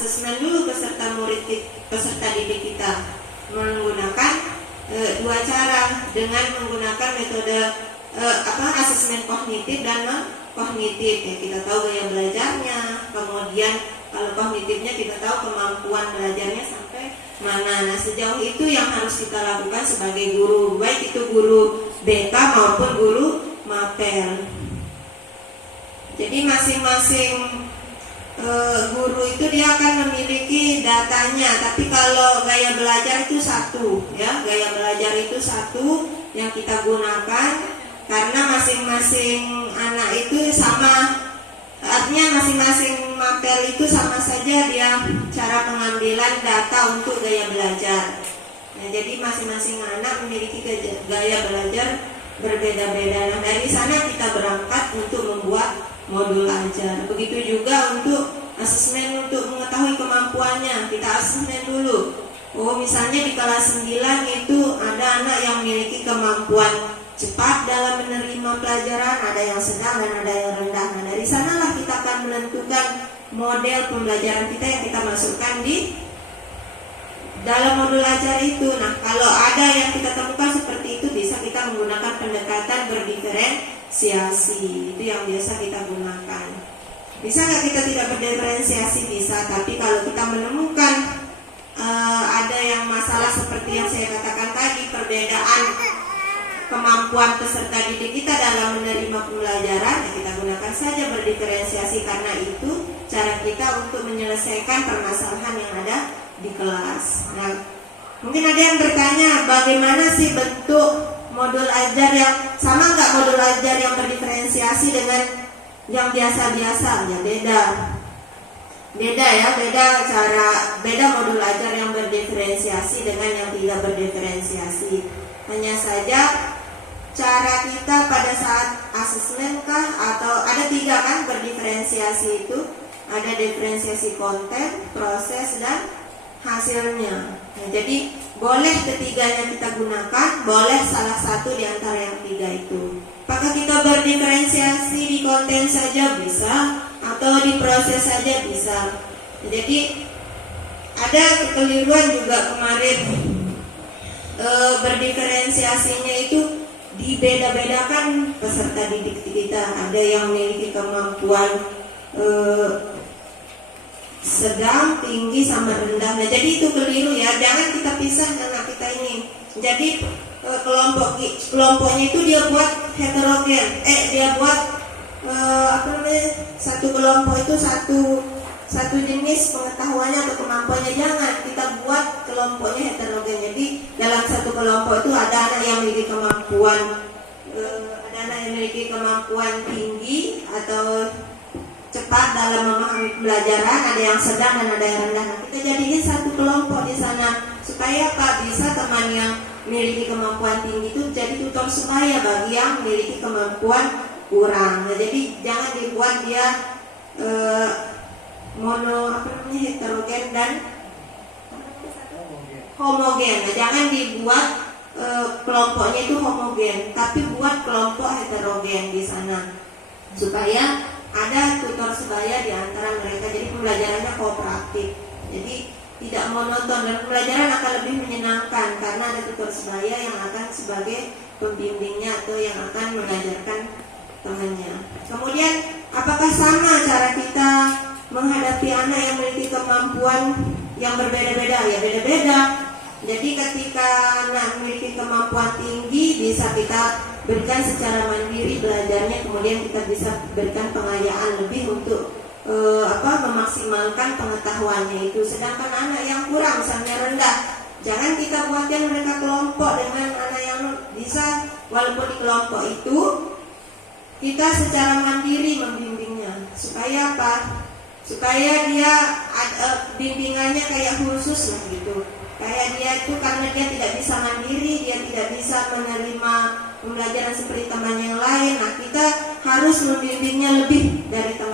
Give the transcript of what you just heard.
asesmen dulu peserta didik kita menggunakan dua cara, dengan menggunakan metode asesmen kognitif dan non kognitif. Ya, kita tahu gaya belajarnya, kemudian kalau kognitifnya kita tahu kemampuan belajarnya sampai mana. Nah, sejauh itu yang harus kita lakukan sebagai guru, baik itu guru BK maupun guru mapel. Jadi masing-masing guru itu dia akan memiliki datanya, tapi kalau gaya belajar itu satu, ya, gaya belajar itu satu yang kita gunakan karena masing-masing anak itu sama, artinya masing-masing mapel itu sama saja dia cara pengambilan data untuk gaya belajar. Nah, jadi masing-masing anak memiliki gaya belajar berbeda-beda. Nah, dari sana kita berangkat untuk membuat modul ajar. Begitu juga untuk asesmen untuk mengetahui kemampuannya, kita asesmen dulu. Oh, misalnya di kelas 9 itu ada anak yang memiliki kemampuan cepat dalam menerima pelajaran, ada yang sedang dan ada yang rendah. Nah, dari sanalah kita akan menentukan model pembelajaran kita yang kita masukkan di dalam modul ajar itu. Nah, kalau ada yang kita temukan seperti itu, bisa kita menggunakan pendekatan berdiferensiasi. Itu yang biasa kita gunakan. Bisa nggak kita tidak berdiferensiasi? Bisa, tapi kalau kita menemukan ada yang masalah seperti yang saya katakan tadi, perbedaan kemampuan peserta didik kita dalam menerima pembelajaran, ya kita gunakan saja berdiferensiasi, karena itu cara kita untuk menyelesaikan permasalahan yang ada di kelas. Nah, mungkin ada yang bertanya, bagaimana sih bentuk modul ajar yang sama nggak modul ajar yang berdiferensiasi dengan yang biasa-biasa? Ya beda ya, beda modul ajar yang berdiferensiasi dengan yang tidak berdiferensiasi. Hanya saja cara kita pada saat asesmen kah, atau ada 3 kan berdiferensiasi itu, ada diferensiasi konten, proses, dan hasilnya. Nah, jadi boleh ketiganya kita gunakan, boleh salah satu di antara yang 3 itu. Apakah kita berdiferensiasi di konten saja bisa, atau di proses saja bisa? Jadi ada kekeliruan juga kemarin, berdiferensiasinya itu dibeda-bedakan peserta didik kita. Ada yang memiliki kemampuan sedang, tinggi, sama rendah. Nah, jadi itu keliru ya. Jangan kita pisah anak kita ini. Jadi kelompoknya itu dia buat heterogen. Dia buat satu kelompok itu satu jenis pengetahuannya atau kemampuannya. Jangan kita buat kelompoknya heterogen. Jadi dalam satu kelompok itu ada anak yang memiliki kemampuan tinggi atau cepat dalam memahami pembelajaran, ada yang sedang dan ada yang rendah. Nah, kita jadiin satu kelompok di sana supaya bisa teman yang memiliki kemampuan tinggi itu jadi tutor sebaya bagi yang memiliki kemampuan kurang. Nah, jadi jangan dibuat dia heterogen dan homogen. Nah, jangan dibuat kelompoknya itu homogen, tapi buat kelompok heterogen di sana supaya ada tutor sebaya di antara mereka. Jadi pembelajarannya kooperatif, jadi tidak monoton, dan pembelajaran akan lebih menyenangkan karena ada tutor sebaya yang akan sebagai pembimbingnya atau yang akan mengajarkan temannya. Kemudian, apakah sama cara kita menghadapi anak yang memiliki kemampuan yang berbeda-beda? Ya, beda-beda. Jadi ketika anak memiliki kemampuan tinggi, bisa kita berikan secara mandiri belajarnya, kemudian kita bisa berikan pengayaan lebih untuk memaksimalkan pengetahuannya itu. Sedangkan anak yang kurang, misalnya rendah, jangan kita buatkan mereka kelompok dengan anak yang bisa. Walaupun di kelompok itu kita secara mandiri membimbingnya, supaya apa? Supaya dia bimbingannya kayak khusus lah gitu. Kayak dia itu karena dia tidak bisa mandiri, dia tidak bisa menerima pembelajaran seperti teman yang lain. Nah, kita harus membimbingnya lebih dari teman